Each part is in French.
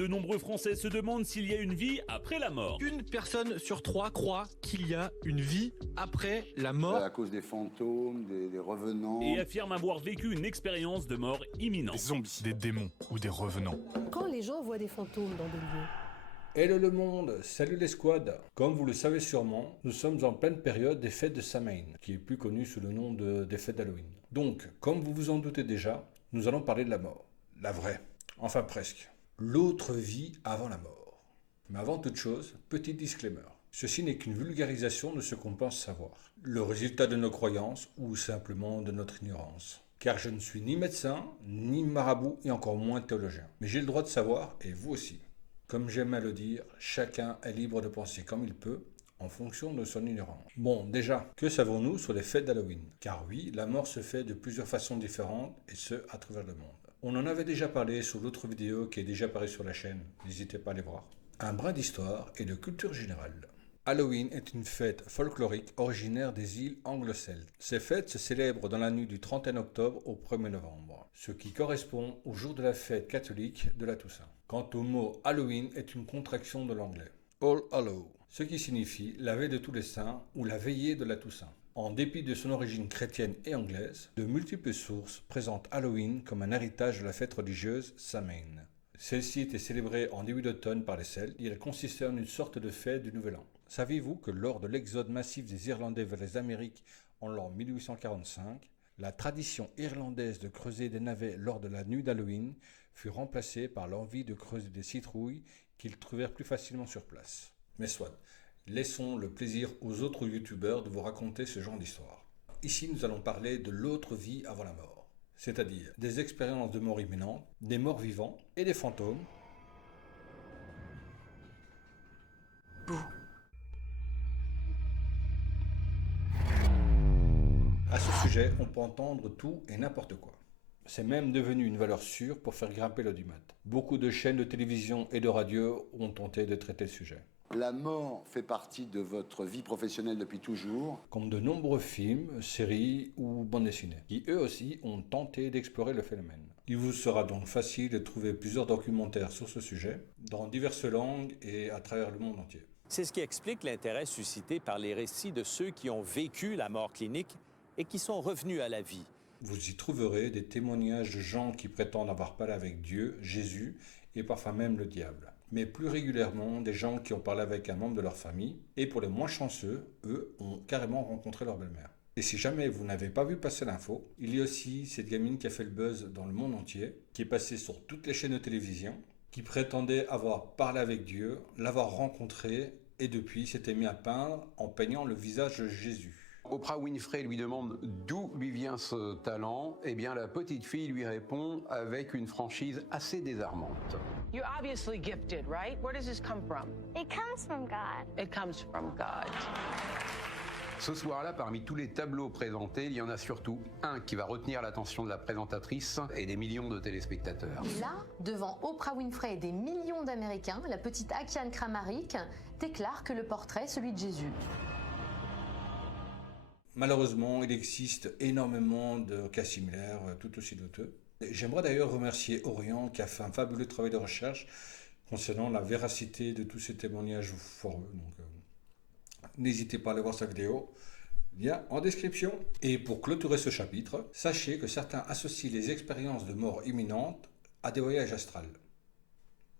De nombreux Français se demandent s'il y a une vie après la mort. Une personne sur 3 croit qu'il y a une vie après la mort. À cause des fantômes, des revenants. Et affirment avoir vécu une expérience de mort imminente. Des zombies, des démons ou des revenants. Quand les gens voient des fantômes dans des lieux. Hello le monde, salut les squads. Comme vous le savez sûrement, nous sommes en pleine période des fêtes de Samhain, qui est plus connue sous le nom des fêtes d'Halloween. Donc, comme vous vous en doutez déjà, nous allons parler de la mort. La vraie. Enfin presque. L'autre vie avant la mort. Mais avant toute chose, petit disclaimer. Ceci n'est qu'une vulgarisation de ce qu'on pense savoir. Le résultat de nos croyances ou simplement de notre ignorance. Car je ne suis ni médecin, ni marabout et encore moins théologien. Mais j'ai le droit de savoir, et vous aussi. Comme j'aime à le dire, chacun est libre de penser comme il peut, en fonction de son ignorance. Bon, déjà, que savons-nous sur les fêtes d'Halloween? Car oui, la mort se fait de plusieurs façons différentes, et ce, à travers le monde. On en avait déjà parlé sur l'autre vidéo qui est déjà parue sur la chaîne, n'hésitez pas à aller voir. Un brin d'histoire et de culture générale. Halloween est une fête folklorique originaire des îles anglo-celtes. Ces fêtes se célèbrent dans la nuit du 31 octobre au 1er novembre, ce qui correspond au jour de la fête catholique de la Toussaint. Quant au mot Halloween est une contraction de l'anglais All Hallow, ce qui signifie la veille de tous les saints ou la veillée de la Toussaint. En dépit de son origine chrétienne et anglaise, de multiples sources présentent Halloween comme un héritage de la fête religieuse Samhain. Celle-ci était célébrée en début d'automne par les Celtes et elle consistait en une sorte de fête du Nouvel An. Saviez-vous que lors de l'exode massif des Irlandais vers les Amériques en l'an 1845, la tradition irlandaise de creuser des navets lors de la nuit d'Halloween fut remplacée par l'envie de creuser des citrouilles qu'ils trouvèrent plus facilement sur place. Mais soit, laissons le plaisir aux autres youtubeurs de vous raconter ce genre d'histoire. Ici, nous allons parler de l'autre vie avant la mort, c'est-à-dire des expériences de mort imminente, des morts vivants et des fantômes. Bouh. À ce sujet, on peut entendre tout et n'importe quoi. C'est même devenu une valeur sûre pour faire grimper l'audimat. Beaucoup de chaînes de télévision et de radio ont tenté de traiter le sujet. La mort fait partie de votre vie professionnelle depuis toujours. Comme de nombreux films, séries ou bandes dessinées, qui eux aussi ont tenté d'explorer le phénomène. Il vous sera donc facile de trouver plusieurs documentaires sur ce sujet, dans diverses langues et à travers le monde entier. C'est ce qui explique l'intérêt suscité par les récits de ceux qui ont vécu la mort clinique et qui sont revenus à la vie. Vous y trouverez des témoignages de gens qui prétendent avoir parlé avec Dieu, Jésus et parfois même le diable. Mais plus régulièrement, des gens qui ont parlé avec un membre de leur famille et pour les moins chanceux, eux ont carrément rencontré leur belle-mère. Et si jamais vous n'avez pas vu passer l'info, il y a aussi cette gamine qui a fait le buzz dans le monde entier, qui est passée sur toutes les chaînes de télévision, qui prétendait avoir parlé avec Dieu, l'avoir rencontré et depuis s'était mis à peindre en peignant le visage de Jésus. Oprah Winfrey lui demande d'où lui vient ce talent. Eh bien, la petite fille lui répond avec une franchise assez désarmante. You're obviously gifted, right? Where does this come from? It comes from God. It comes from God. Ce soir-là, parmi tous les tableaux présentés, il y en a surtout un qui va retenir l'attention de la présentatrice et des millions de téléspectateurs. Là, devant Oprah Winfrey et des millions d'Américains, la petite Akiane Kramaric déclare que le portrait est celui de Jésus. Malheureusement, il existe énormément de cas similaires, tout aussi douteux. J'aimerais d'ailleurs remercier Orion qui a fait un fabuleux travail de recherche concernant la véracité de tous ces témoignages foireux. Donc, n'hésitez pas à aller voir sa vidéo, lien en description. Et pour clôturer ce chapitre, sachez que certains associent les expériences de mort imminente à des voyages astrales.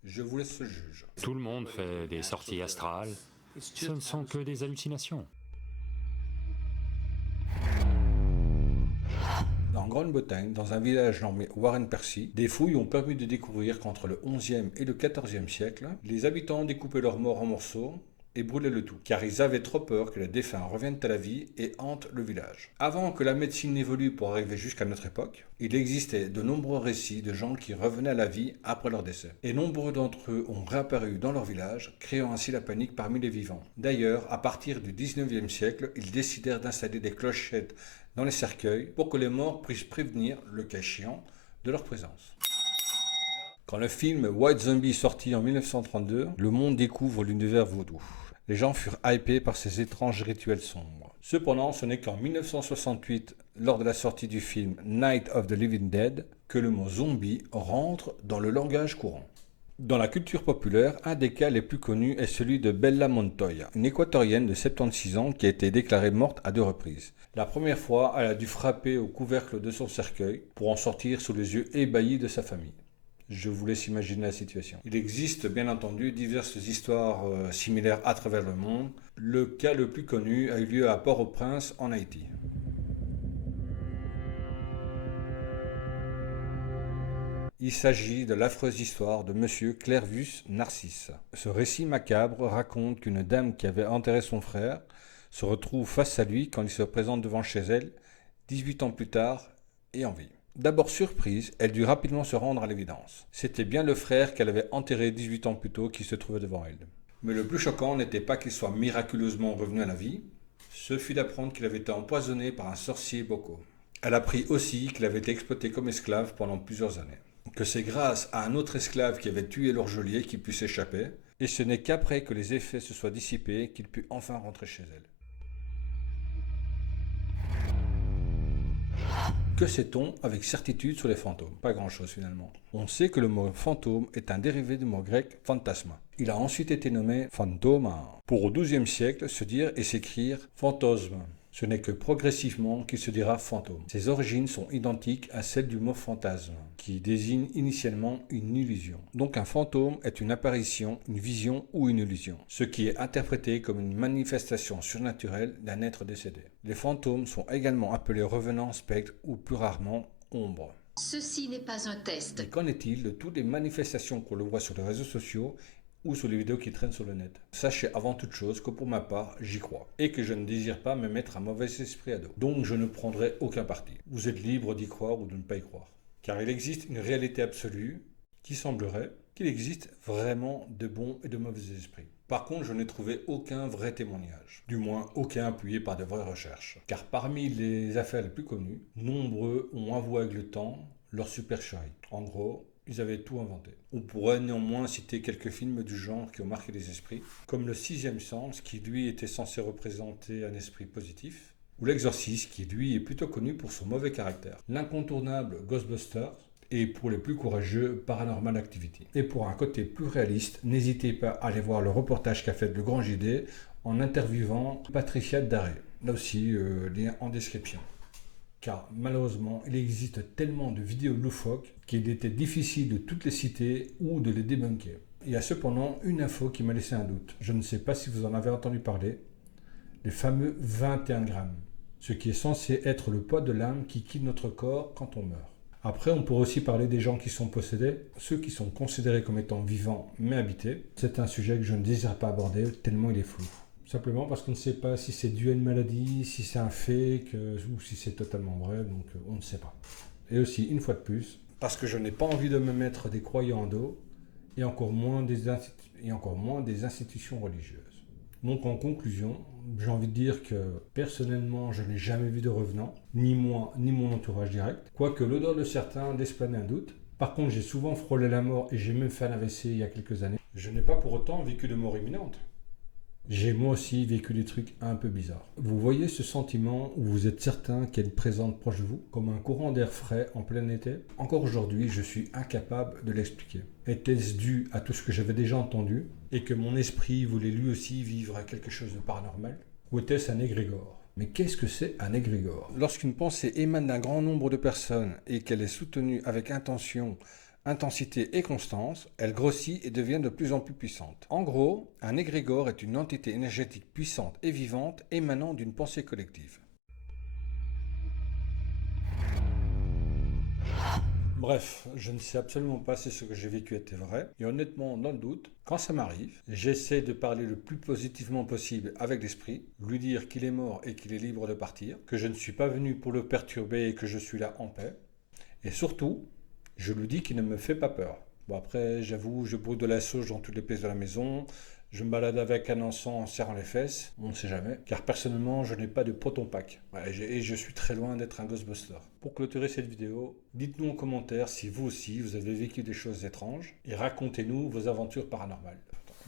Je vous laisse le juge. Tout le monde fait des sorties astrales. Ce ne sont que des hallucinations. En Grande-Bretagne, dans un village nommé Warren Percy, des fouilles ont permis de découvrir qu'entre le XIe et le XIVe siècle, les habitants découpaient leurs morts en morceaux et brûlaient le tout, car ils avaient trop peur que les défunts reviennent à la vie et hantent le village. Avant que la médecine n'évolue pour arriver jusqu'à notre époque, il existait de nombreux récits de gens qui revenaient à la vie après leur décès. Et nombreux d'entre eux ont réapparu dans leur village, créant ainsi la panique parmi les vivants. D'ailleurs, à partir du XIXe siècle, ils décidèrent d'installer des clochettes dans les cercueils pour que les morts puissent prévenir, le cas échéant, de leur présence. Quand le film White Zombie sortit en 1932, le monde découvre l'univers vaudou. Les gens furent hypés par ces étranges rituels sombres. Cependant, ce n'est qu'en 1968, lors de la sortie du film Night of the Living Dead, que le mot zombie rentre dans le langage courant. Dans la culture populaire, un des cas les plus connus est celui de Bella Montoya, une équatorienne de 76 ans qui a été déclarée morte à 2 reprises. La première fois, elle a dû frapper au couvercle de son cercueil pour en sortir sous les yeux ébahis de sa famille. Je vous laisse imaginer la situation. Il existe bien entendu diverses histoires similaires à travers le monde. Le cas le plus connu a eu lieu à Port-au-Prince en Haïti. Il s'agit de l'affreuse histoire de Monsieur Clervus Narcisse. Ce récit macabre raconte qu'une dame qui avait enterré son frère se retrouve face à lui quand il se présente devant chez elle, 18 ans plus tard, et en vie. D'abord surprise, elle dut rapidement se rendre à l'évidence. C'était bien le frère qu'elle avait enterré 18 ans plus tôt qui se trouvait devant elle. Mais le plus choquant n'était pas qu'il soit miraculeusement revenu à la vie, ce fut d'apprendre qu'il avait été empoisonné par un sorcier Boko. Elle apprit aussi qu'il avait été exploité comme esclave pendant plusieurs années. Que c'est grâce à un autre esclave qui avait tué leur geôlier qu'il put s'échapper, et ce n'est qu'après que les effets se soient dissipés qu'il put enfin rentrer chez elle. Que sait-on avec certitude sur les fantômes? Pas grand-chose finalement. On sait que le mot fantôme est un dérivé du mot grec phantasma. Il a ensuite été nommé phantoma, pour au XIIe siècle se dire et s'écrire phantosme. Ce n'est que progressivement qu'il se dira fantôme. Ses origines sont identiques à celles du mot fantasme, qui désigne initialement une illusion. Donc un fantôme est une apparition, une vision ou une illusion, ce qui est interprété comme une manifestation surnaturelle d'un être décédé. Les fantômes sont également appelés revenants, spectres ou plus rarement ombres. Ceci n'est pas un test. Mais qu'en est-il de toutes les manifestations qu'on le voit sur les réseaux sociaux ou sur les vidéos qui traînent sur le net? Sachez avant toute chose que pour ma part, j'y crois, et que je ne désire pas me mettre un mauvais esprit à dos. Donc je ne prendrai aucun parti. Vous êtes libre d'y croire ou de ne pas y croire. Car il existe une réalité absolue qui semblerait qu'il existe vraiment de bons et de mauvais esprits. Par contre, je n'ai trouvé aucun vrai témoignage, du moins aucun appuyé par de vraies recherches. Car parmi les affaires les plus connues, nombreux ont avoué avec le temps leur supercherie. En gros, ils avaient tout inventé. On pourrait néanmoins citer quelques films du genre qui ont marqué les esprits, comme Le Sixième Sens, qui lui était censé représenter un esprit positif, ou L'Exorciste, qui lui est plutôt connu pour son mauvais caractère. L'incontournable Ghostbusters, et pour les plus courageux, Paranormal Activity. Et pour un côté plus réaliste, n'hésitez pas à aller voir le reportage qu'a fait le Grand JD en interviewant Patricia Daré. Là aussi, lien en description. Car malheureusement, il existe tellement de vidéos loufoques qu'il était difficile de toutes les citer ou de les débunker. Il y a cependant une info qui m'a laissé un doute. Je ne sais pas si vous en avez entendu parler. Les fameux 21 grammes. Ce qui est censé être le poids de l'âme qui quitte notre corps quand on meurt. Après, on pourrait aussi parler des gens qui sont possédés, ceux qui sont considérés comme étant vivants mais habités. C'est un sujet que je ne désire pas aborder tellement il est flou. Simplement parce qu'on ne sait pas si c'est dû à une maladie, si c'est un fake ou si c'est totalement vrai, donc on ne sait pas. Et aussi, une fois de plus, parce que je n'ai pas envie de me mettre des croyants en dos et encore moins des institutions religieuses. Donc en conclusion, j'ai envie de dire que personnellement, je n'ai jamais vu de revenant, ni moi, ni mon entourage direct, quoique l'odeur de certains laisse planer un doute. Par contre, j'ai souvent frôlé la mort et j'ai même fait un AVC il y a quelques années. Je n'ai pas pour autant vécu de mort imminente. J'ai moi aussi vécu des trucs un peu bizarres. Vous voyez ce sentiment où vous êtes certain qu'elle est présente proche de vous, comme un courant d'air frais en plein été? Encore aujourd'hui, je suis incapable de l'expliquer. Était-ce dû à tout ce que j'avais déjà entendu et que mon esprit voulait lui aussi vivre quelque chose de paranormal? Ou était-ce un égrégore? Mais qu'est-ce que c'est un égrégore? Lorsqu'une pensée émane d'un grand nombre de personnes et qu'elle est soutenue avec intention, intensité et constance, elle grossit et devient de plus en plus puissante. En gros, un égrégore est une entité énergétique puissante et vivante émanant d'une pensée collective. Bref, je ne sais absolument pas si ce que j'ai vécu était vrai, et honnêtement, dans le doute, quand ça m'arrive, j'essaie de parler le plus positivement possible avec l'esprit, lui dire qu'il est mort et qu'il est libre de partir, que je ne suis pas venu pour le perturber et que je suis là en paix, et surtout, je lui dis qu'il ne me fait pas peur. Bon après, j'avoue, je brûle de la sauge dans toutes les pièces de la maison, je me balade avec un encens en serrant les fesses, on ne sait jamais, car personnellement, je n'ai pas de proton pack. Et je suis très loin d'être un Ghostbuster. Pour clôturer cette vidéo, dites-nous en commentaire si vous aussi, vous avez vécu des choses étranges, et racontez-nous vos aventures paranormales.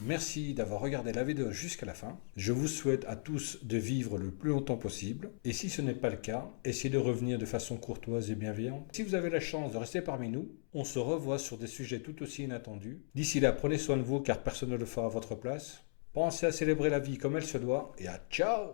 Merci d'avoir regardé la vidéo jusqu'à la fin. Je vous souhaite à tous de vivre le plus longtemps possible. Et si ce n'est pas le cas, essayez de revenir de façon courtoise et bienveillante. Si vous avez la chance de rester parmi nous, on se revoit sur des sujets tout aussi inattendus. D'ici là, prenez soin de vous car personne ne le fera à votre place. Pensez à célébrer la vie comme elle se doit et à ciao!